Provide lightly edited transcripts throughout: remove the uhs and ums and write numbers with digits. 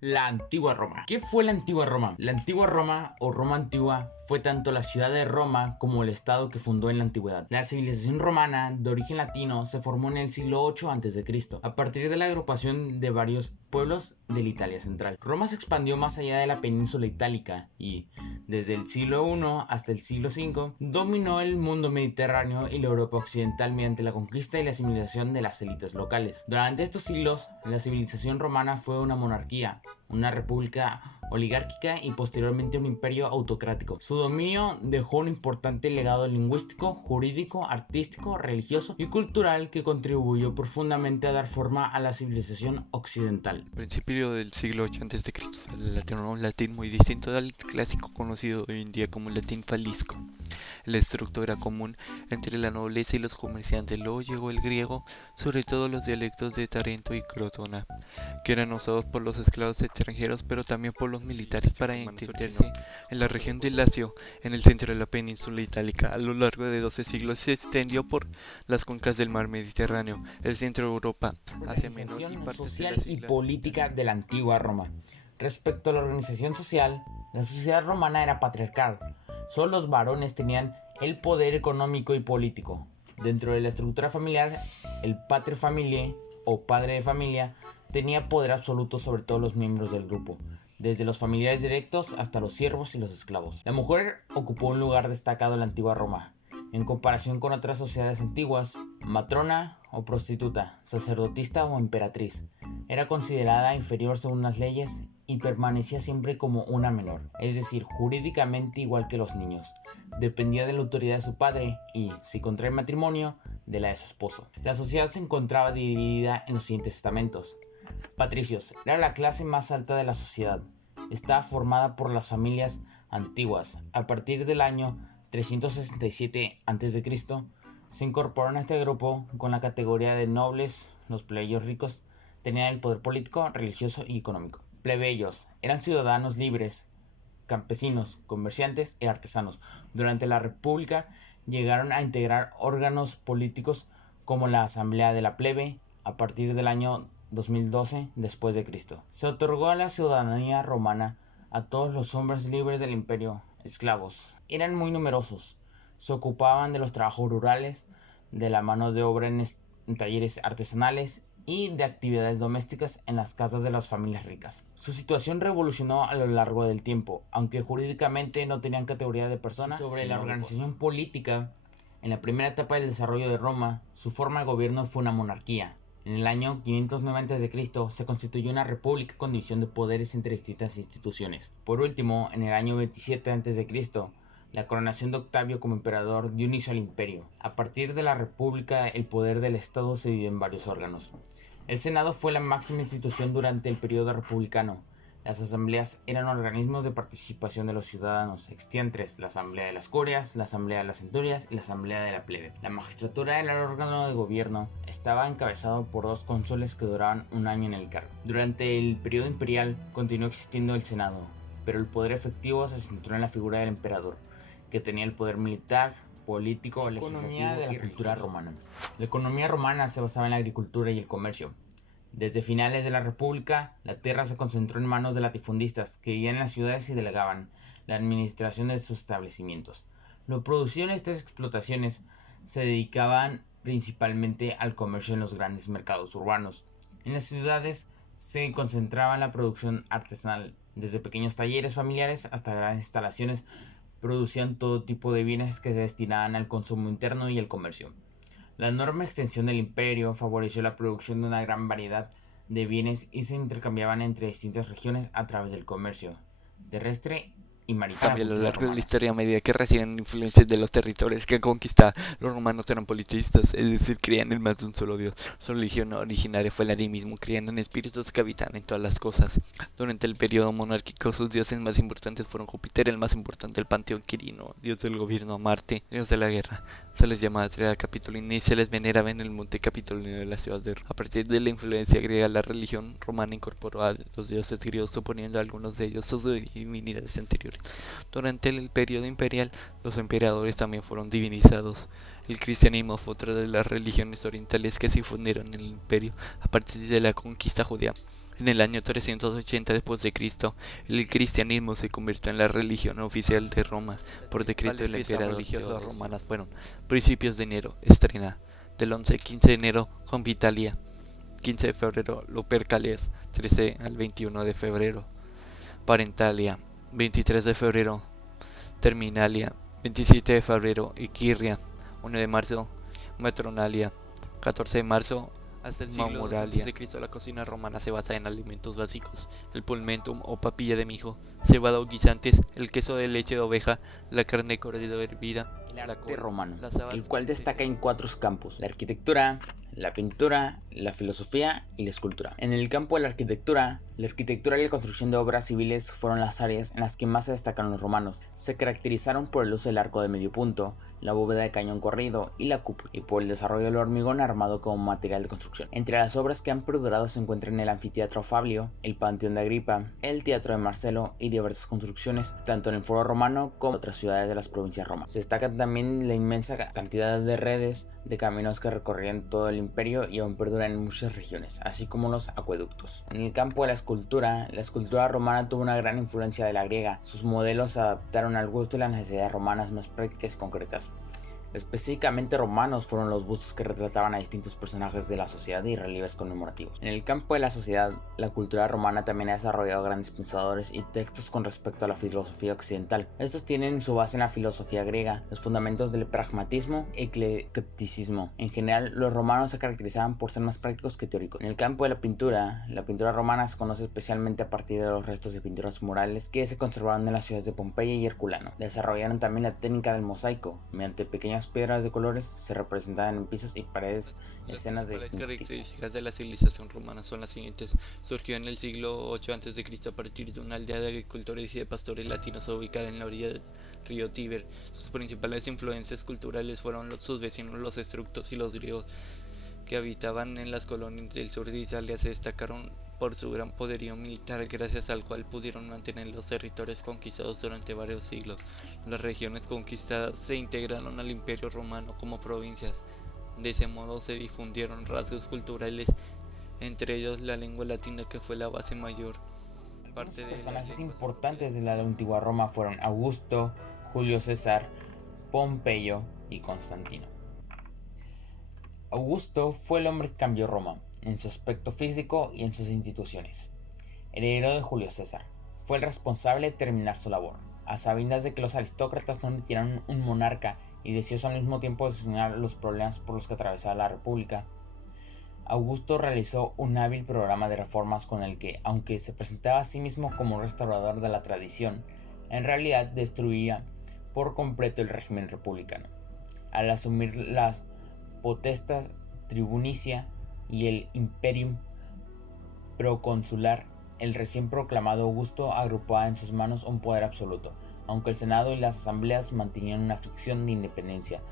La antigua Roma. ¿Qué fue la antigua Roma? La antigua Roma o Roma antigua fue tanto la ciudad de Roma como el estado que fundó en la antigüedad. La civilización romana de origen latino se formó en el siglo 8 a.C. a partir de la agrupación de varios pueblos de la Italia central. Roma se expandió más allá de la península itálica y, desde el siglo I hasta el siglo V, dominó el mundo mediterráneo y la Europa occidental mediante la conquista y la asimilación de las élites locales. Durante estos siglos, la civilización romana fue una monarquía, una república oligárquica y posteriormente un imperio autocrático. Su dominio dejó un importante legado lingüístico, jurídico, artístico, religioso y cultural que contribuyó profundamente a dar forma a la civilización occidental. Al principio del siglo 8 a.C. se elaboró un latín muy distinto al clásico conocido hoy en día como latín falisco. La estructura común entre la nobleza y los comerciantes. Luego llegó el griego, sobre todo los dialectos de Tarento y Crotona, que eran usados por los esclavos extranjeros, pero también por los militares para entenderse en la región de Lacio, en el centro de la península itálica. A lo largo de 12 siglos se extendió por las cuencas del mar Mediterráneo, el centro de Europa, Asia Menor y partes social de las y islas política de la antigua Roma. Respecto a la organización social, la sociedad romana era patriarcal. Solo los varones tenían el poder económico y político. Dentro de la estructura familiar, el pater familiae o padre de familia tenía poder absoluto sobre todos los miembros del grupo, desde los familiares directos hasta los siervos y los esclavos. La mujer ocupó un lugar destacado en la antigua Roma. En comparación con otras sociedades antiguas, matrona o prostituta, sacerdotista o emperatriz, era considerada inferior según las leyes y permanecía siempre como una menor, es decir, jurídicamente igual que los niños. Dependía de la autoridad de su padre y, si contrae matrimonio, de la de su esposo. La sociedad se encontraba dividida en los siguientes estamentos. Patricios era la clase más alta de la sociedad. Estaba formada por las familias antiguas. A partir del año 367 a.C. se incorporaron a este grupo con la categoría de nobles. Los plebeyos ricos tenían el poder político, religioso y económico. Plebeyos eran ciudadanos libres, campesinos, comerciantes y artesanos. Durante la República llegaron a integrar órganos políticos como la Asamblea de la Plebe a partir del año 2012 después de Cristo. Se otorgó a la ciudadanía romana a todos los hombres libres del imperio. Esclavos eran muy numerosos. Se ocupaban de los trabajos rurales, de la mano de obra en talleres artesanales y de actividades domésticas en las casas de las familias ricas. Su situación revolucionó a lo largo del tiempo, aunque jurídicamente no tenían categoría de persona. Sobre la organización política, en la primera etapa del desarrollo de Roma, su forma de gobierno fue una monarquía. En el año 509 a.C. se constituyó una república con división de poderes entre distintas instituciones. Por último, en el año 27 a.C., la coronación de Octavio como emperador dio inicio al imperio. A partir de la república, el poder del Estado se dividió en varios órganos. El Senado fue la máxima institución durante el periodo republicano. Las asambleas eran organismos de participación de los ciudadanos. Existían tres: la asamblea de las curias, la asamblea de las centurias y la asamblea de la plebe. La magistratura era el órgano de gobierno. Estaba encabezado por dos cónsules que duraban un año en el cargo. Durante el periodo imperial continuó existiendo el Senado, pero el poder efectivo se centró en la figura del emperador, que tenía el poder militar, político, legislativo de la cultura romana. La economía romana se basaba en la agricultura y el comercio. Desde finales de la República, la tierra se concentró en manos de latifundistas que vivían en las ciudades y delegaban la administración de estos establecimientos. Lo producido en estas explotaciones se dedicaban principalmente al comercio en los grandes mercados urbanos. En las ciudades se concentraba la producción artesanal, desde pequeños talleres familiares hasta grandes instalaciones. Producían todo tipo de bienes que se destinaban al consumo interno y el comercio. La enorme extensión del imperio favoreció la producción de una gran variedad de bienes y se intercambiaban entre distintas regiones a través del comercio terrestre y marítimo. A lo largo de la historia, a medida que reciben influencias de los territorios que conquistaban, los romanos eran politistas, es decir, creían en más de un solo dios. Su religión originaria fue el arianismo, creían en espíritus que habitan en todas las cosas. Durante el periodo monárquico, sus dioses más importantes fueron Júpiter, el más importante, el panteón Quirino, dios del gobierno, Marte, dios de la guerra. Se les llamaba Triada Capitolina y se les veneraba en el monte Capitolino de la ciudad de Roma. A partir de la influencia griega, la religión romana incorporó a los dioses griegos, suponiendo a algunos de ellos sus divinidades anteriores. Durante el periodo imperial, los emperadores también fueron divinizados. El cristianismo fue otra de las religiones orientales que se difundieron en el imperio a partir de la conquista judía. En el año 380 después de Cristo, el cristianismo se convirtió en la religión oficial de Roma por decreto del emperador. Religiosas romanas fueron: principios de enero, Estrena; del 11 al 15 de enero, Hospitalia; 15 de febrero, Lupercales; 13 al 21 de febrero, Parentalia; 23 de febrero, Terminalia; 27 de febrero, Iquirria; 1 de marzo, Matronalia; 14 de marzo, hasta el siglo II a.C. la cocina romana se basa en alimentos básicos: el pulmentum o papilla de mijo, cebada o guisantes, el queso de leche de oveja, la carne de cordero hervida. El arte romano, el cual destaca en 4 campos: la arquitectura, la pintura, la filosofía y la escultura. En el campo de la arquitectura y la construcción de obras civiles fueron las áreas en las que más se destacaron los romanos. Se caracterizaron por el uso del arco de medio punto, la bóveda de cañón corrido y la cúpula, y por el desarrollo del hormigón armado como material de construcción. Entre las obras que han perdurado se encuentran el anfiteatro Fabio, el Panteón de Agripa, el Teatro de Marcelo y diversas construcciones, tanto en el Foro Romano como en otras ciudades de las provincias romanas. Se destaca también la inmensa cantidad de redes de caminos que recorrían todo el imperio y aún perduran en muchas regiones, así como los acueductos. En el campo de la escultura romana tuvo una gran influencia de la griega. Sus modelos se adaptaron al gusto y las necesidades romanas más prácticas y concretas. Específicamente romanos fueron los bustos que retrataban a distintos personajes de la sociedad y relieves conmemorativos. En el campo de la sociedad, la cultura romana también ha desarrollado grandes pensadores y textos con respecto a la filosofía occidental. Estos tienen su base en la filosofía griega, los fundamentos del pragmatismo y eclecticismo. En general, los romanos se caracterizaban por ser más prácticos que teóricos. En el campo de la pintura romana se conoce especialmente a partir de los restos de pinturas murales que se conservaron en las ciudades de Pompeya y Herculano. Desarrollaron también la técnica del mosaico. Mediante pequeñas piedras de colores se representaban en pisos y paredes escenas de Las distinto tipo. características de la civilización romana son las siguientes. Surgió en el siglo 8 a.C. a partir de una aldea de agricultores y de pastores latinos ubicada en la orilla del río Tíber. Sus principales influencias culturales fueron sus vecinos los estructos y los griegos, que habitaban en las colonias del sur de Italia. Se destacaron por su gran poderío militar, gracias al cual pudieron mantener los territorios conquistados durante varios siglos. Las regiones conquistadas se integraron al Imperio Romano como provincias. De ese modo se difundieron rasgos culturales, entre ellos la lengua latina, que fue la base mayor. Algunos personajes importantes de la antigua Roma fueron Augusto, Julio César, Pompeyo y Constantino. Augusto fue el hombre que cambió Roma, en su aspecto físico y en sus instituciones. Heredero de Julio César, fue el responsable de terminar su labor, a sabiendas de que los aristócratas no necesitaban un monarca y deseoso al mismo tiempo de solucionar los problemas por los que atravesaba la república. Augusto realizó un hábil programa de reformas con el que, aunque se presentaba a sí mismo como un restaurador de la tradición, en realidad destruía por completo el régimen republicano. Al asumir las potestas tribunicia y el imperium proconsular, el recién proclamado Augusto agrupaba en sus manos un poder absoluto. Aunque el Senado y las asambleas mantenían una ficción de independencia,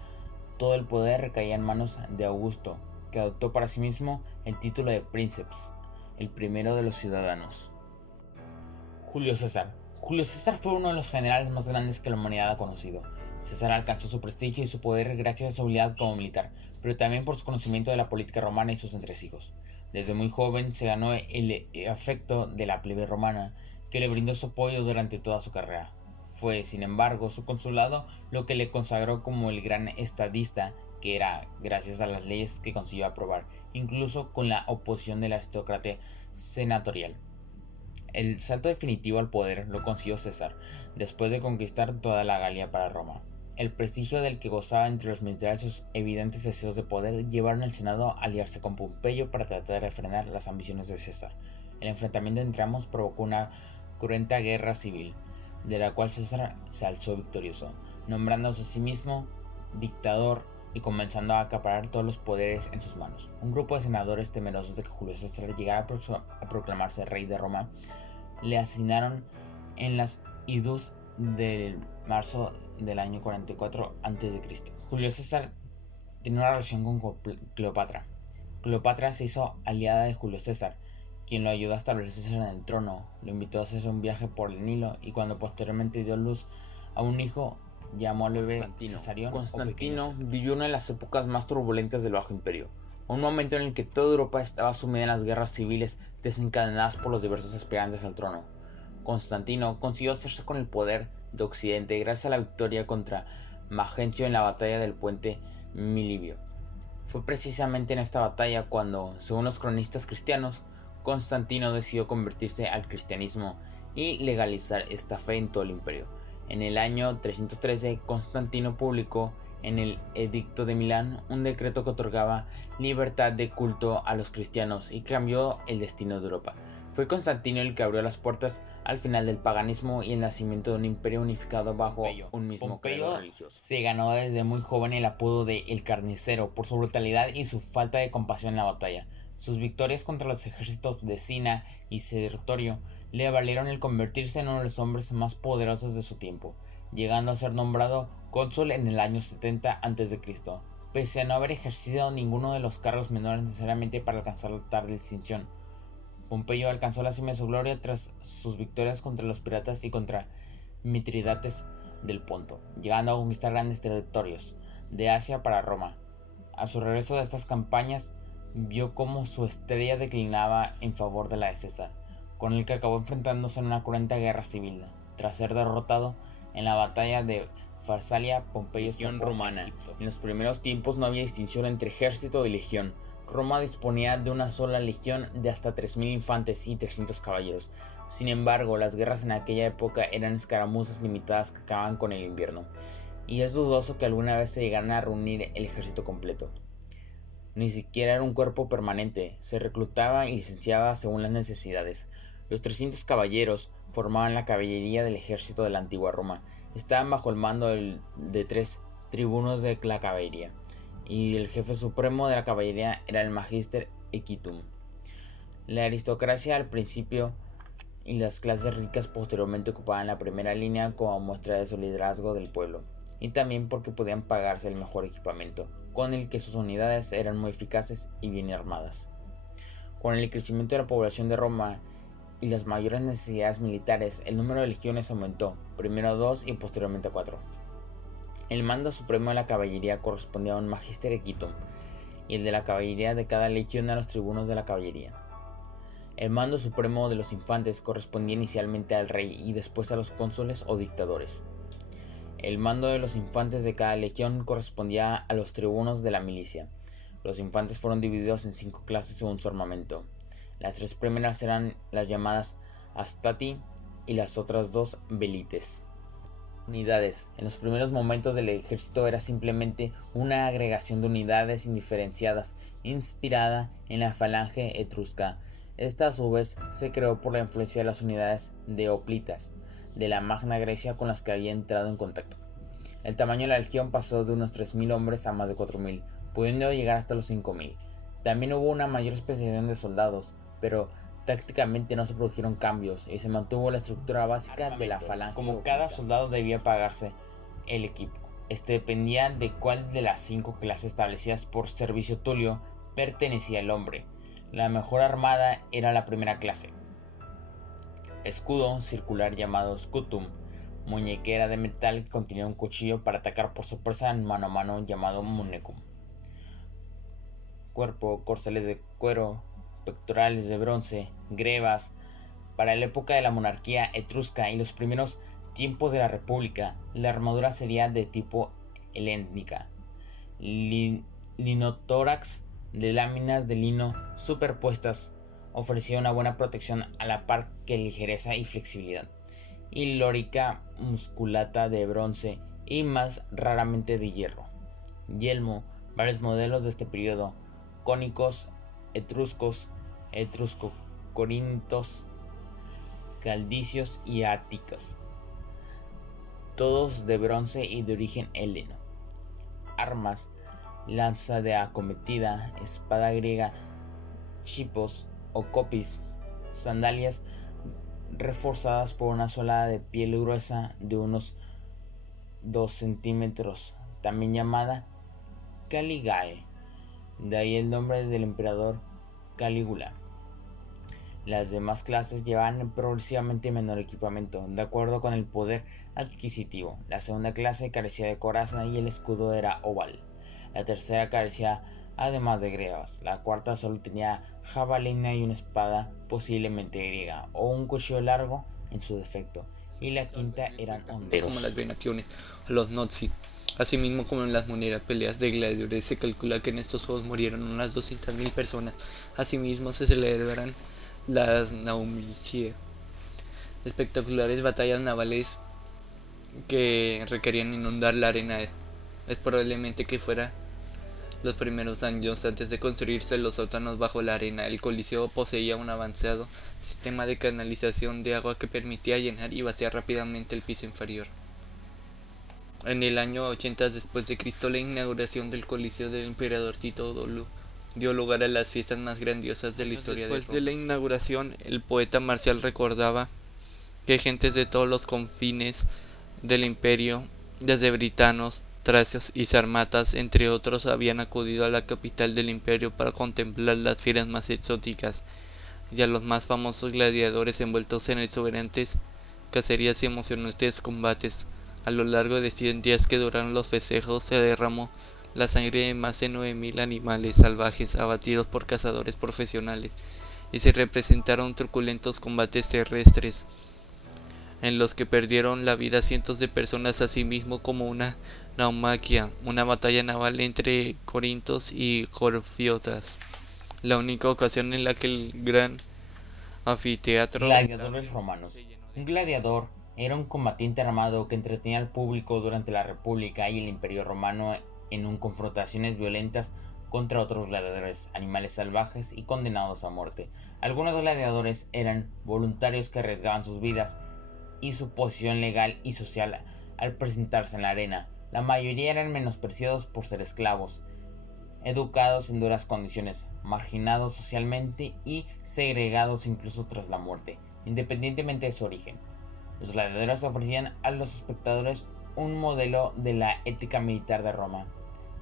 todo el poder recaía en manos de Augusto, que adoptó para sí mismo el título de Princeps, el primero de los ciudadanos. Julio César fue uno de los generales más grandes que la humanidad ha conocido. César alcanzó su prestigio y su poder gracias a su habilidad como militar, pero también por su conocimiento de la política romana y sus entresijos. Desde muy joven se ganó el afecto de la plebe romana, que le brindó su apoyo durante toda su carrera. Fue, sin embargo, su consulado lo que le consagró como el gran estadista que era, gracias a las leyes que consiguió aprobar, incluso con la oposición de la aristocracia senatorial. El salto definitivo al poder lo consiguió César, después de conquistar toda la Galia para Roma. El prestigio del que gozaba entre los militares y sus evidentes deseos de poder llevaron al Senado a aliarse con Pompeyo para tratar de frenar las ambiciones de César. El enfrentamiento entre ambos provocó una cruenta guerra civil, de la cual César se alzó victorioso, nombrándose a sí mismo dictador y comenzando a acaparar todos los poderes en sus manos. Un grupo de senadores temerosos de que Julio César llegara a proclamarse rey de Roma le asesinaron en las idus del marzo del año 44 a.C. Julio César tenía una relación con Cleopatra. Cleopatra se hizo aliada de Julio César, quien lo ayudó a establecerse en el trono, lo invitó a hacer un viaje por el Nilo y cuando posteriormente dio luz a un hijo, llamó al bebé Cesarión. Constantino vivió una de las épocas más turbulentas del Bajo Imperio. un momento en el que toda Europa estaba sumida en las guerras civiles desencadenadas por los diversos aspirantes al trono. Constantino consiguió hacerse con el poder de Occidente gracias a la victoria contra Magencio en la batalla del puente Milibio. Fue precisamente en esta batalla cuando, según los cronistas cristianos, Constantino decidió convertirse al cristianismo y legalizar esta fe en todo el imperio. En el año 313, Constantino publicó en el Edicto de Milán un decreto que otorgaba libertad de culto a los cristianos y cambió el destino de Europa. Fue Constantino el que abrió las puertas al final del paganismo y el nacimiento de un imperio unificado bajo un mismo credo religioso. Se ganó desde muy joven el apodo de El Carnicero por su brutalidad y su falta de compasión en la batalla. Sus victorias contra los ejércitos de Sina y Sertorio le valieron el convertirse en uno de los hombres más poderosos de su tiempo, llegando a ser nombrado cónsul en el año 70 a.C., pese a no haber ejercido ninguno de los cargos menores necesariamente para alcanzar la tal distinción. Pompeyo alcanzó la cima de su gloria tras sus victorias contra los piratas y contra Mitridates del Ponto, llegando a conquistar grandes territorios de Asia para Roma. A su regreso de estas campañas, vio cómo su estrella declinaba en favor de la de César, con el que acabó enfrentándose en una cruenta guerra civil. Tras ser derrotado en la batalla de Farsalia, Pompeyo escapó romana. En los primeros tiempos no había distinción entre ejército y legión. Roma disponía de una sola legión de hasta 3.000 infantes y 300 caballeros. Sin embargo, las guerras en aquella época eran escaramuzas limitadas que acababan con el invierno, y es dudoso que alguna vez se llegaran a reunir el ejército completo. Ni siquiera era un cuerpo permanente, se reclutaba y licenciaba según las necesidades. Los 300 caballeros formaban la caballería del ejército de la antigua Roma. Estaban bajo el mando de 3 tribunos de la caballería, y el jefe supremo de la caballería era el Magister Equitum. La aristocracia al principio y las clases ricas posteriormente ocupaban la primera línea como muestra de su liderazgo del pueblo, y también porque podían pagarse el mejor equipamiento, con el que sus unidades eran muy eficaces y bien armadas. Con el crecimiento de la población de Roma y las mayores necesidades militares, el número de legiones aumentó, primero a 2 y posteriormente a 4. El mando supremo de la caballería correspondía a un Magister Equitum, y el de la caballería de cada legión a los tribunos de la caballería. El mando supremo de los infantes correspondía inicialmente al rey y después a los cónsules o dictadores. El mando de los infantes de cada legión correspondía a los tribunos de la milicia. Los infantes fueron divididos en 5 clases según su armamento. Las 3 primeras eran las llamadas Astati y las otras 2 Velites. Unidades. En los primeros momentos del ejército era simplemente una agregación de unidades indiferenciadas, inspirada en la falange etrusca. Esta a su vez se creó por la influencia de las unidades de hoplitas de la Magna Grecia con las que había entrado en contacto. El tamaño de la legión pasó de unos 3.000 hombres a más de 4.000, pudiendo llegar hasta los 5.000. También hubo una mayor especialización de soldados, pero tácticamente no se produjeron cambios y se mantuvo la estructura básica de la falange. Como cada soldado debía pagarse el equipo. Este dependía de cuál de las 5 clases establecidas por Servicio Tulio pertenecía el hombre. La mejor armada era la primera clase. Escudo circular llamado scutum, muñequera de metal que contenía un cuchillo para atacar por sorpresa en mano a mano llamado munecum. Cuerpo, corceles de cuero, pectorales de bronce, grebas. Para la época de la monarquía etrusca y los primeros tiempos de la república, la armadura sería de tipo helénica. Linotórax de láminas de lino superpuestas ofrecía una buena protección a la par que ligereza y flexibilidad. Y lórica musculata de bronce y más raramente de hierro. Yelmo, varios modelos de este periodo, cónicos, etruscos, etrusco-corintos, caldicios y áticos, todos de bronce y de origen heleno. Armas: lanza de acometida, espada griega, chipos o copis, sandalias reforzadas por una suela de piel gruesa de unos 2 centímetros, también llamada caligae, de ahí el nombre del emperador Calígula. Las demás clases llevaban progresivamente menor equipamiento, de acuerdo con el poder adquisitivo. La segunda clase carecía de coraza y el escudo era oval. La tercera carecía además de griegas. La cuarta solo tenía jabalina y una espada posiblemente griega, o un cuchillo largo en su defecto, y la quinta eran honderos. Como las venaciones, los Nozzi. Asimismo, como en las monedas peleas de gladiadores, se calcula que en estos juegos murieron unas 200.000 personas. Asimismo, se celebran las Naumichie, espectaculares batallas navales que requerían inundar la arena. Es probablemente que fuera los primeros años antes de construirse los sótanos bajo la arena. El Coliseo poseía un avanzado sistema de canalización de agua que permitía llenar y vaciar rápidamente el piso inferior. En el año 80 después de Cristo, la inauguración del Coliseo del emperador Tito dio lugar a las fiestas más grandiosas de la historia de Roma. Después de la inauguración, el poeta Marcial recordaba que gentes de todos los confines del imperio, desde britanos, tracios y sarmatas, entre otros, habían acudido a la capital del imperio para contemplar las fieras más exóticas y a los más famosos gladiadores envueltos en exuberantes cacerías y emocionantes combates. A lo largo de 100 días que duraron los festejos, se derramó la sangre de más de 9.000 animales salvajes abatidos por cazadores profesionales, y se representaron truculentos combates terrestres en los que perdieron la vida cientos de personas, asimismo como una naumaquia, una batalla naval entre corintios y corfiotas, la única ocasión en la que el gran anfiteatro. Gladiadores romanos. Un gladiador era un combatiente armado que entretenía al público durante la República y el Imperio Romano en confrontaciones violentas contra otros gladiadores, animales salvajes y condenados a muerte. Algunos gladiadores eran voluntarios que arriesgaban sus vidas y su posición legal y social al presentarse en la arena. La mayoría eran menospreciados por ser esclavos, educados en duras condiciones, marginados socialmente y segregados incluso tras la muerte, independientemente de su origen. Los gladiadores ofrecían a los espectadores un modelo de la ética militar de Roma,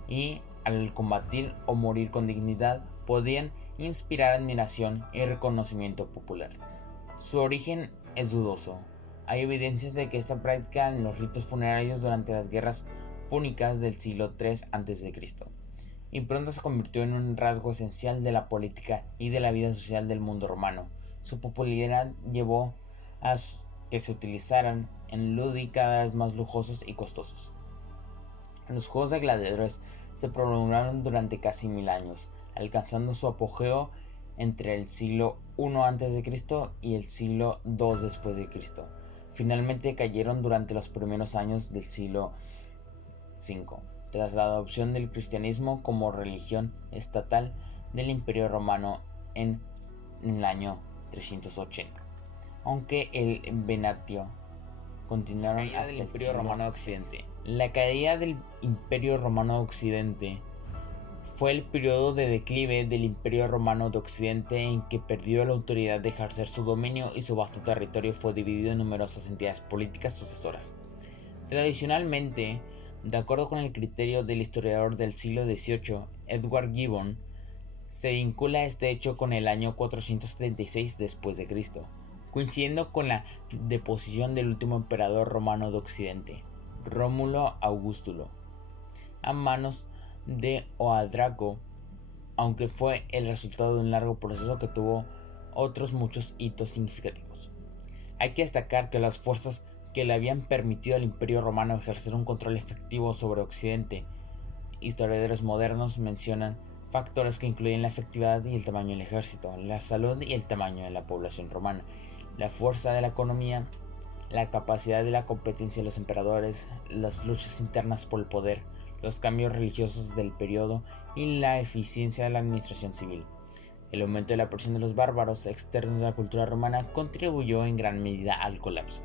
y al combatir o morir con dignidad podían inspirar admiración y reconocimiento popular. Su origen es dudoso. Hay evidencias de que esta práctica en los ritos funerarios durante las guerras púnicas del siglo III a.C. y pronto se convirtió en un rasgo esencial de la política y de la vida social del mundo romano. Su popularidad llevó a que se utilizaran en ludi cada vez más lujosos y costosos. Los juegos de gladiadores se prolongaron durante casi 1000 años, alcanzando su apogeo entre el siglo I a.C. y el siglo II después de Cristo. Finalmente cayeron durante los primeros años del siglo V, tras la adopción del cristianismo como religión estatal del Imperio Romano en el año 380. Aunque el venatio continuaron hasta el Imperio Romano de Occidente. La caída del Imperio Romano de Occidente fue el periodo de declive del Imperio Romano de Occidente, en que perdió la autoridad de ejercer su dominio y su vasto territorio fue dividido en numerosas entidades políticas sucesoras. Tradicionalmente, de acuerdo con el criterio del historiador del siglo XVIII, Edward Gibbon, se vincula este hecho con el año 436 después de Cristo, coincidiendo con la deposición del último emperador romano de Occidente, Rómulo Augustulo, a manos de Oadraco, aunque fue el resultado de un largo proceso que tuvo otros muchos hitos significativos. Hay que destacar que las fuerzas que le habían permitido al Imperio Romano ejercer un control efectivo sobre Occidente, historiadores modernos mencionan factores que incluyen la efectividad y el tamaño del ejército, la salud y el tamaño de la población romana, la fuerza de la economía, la capacidad de la competencia de los emperadores, las luchas internas por el poder, los cambios religiosos del periodo y la eficiencia de la administración civil. El aumento de la presión de los bárbaros externos de la cultura romana contribuyó en gran medida al colapso.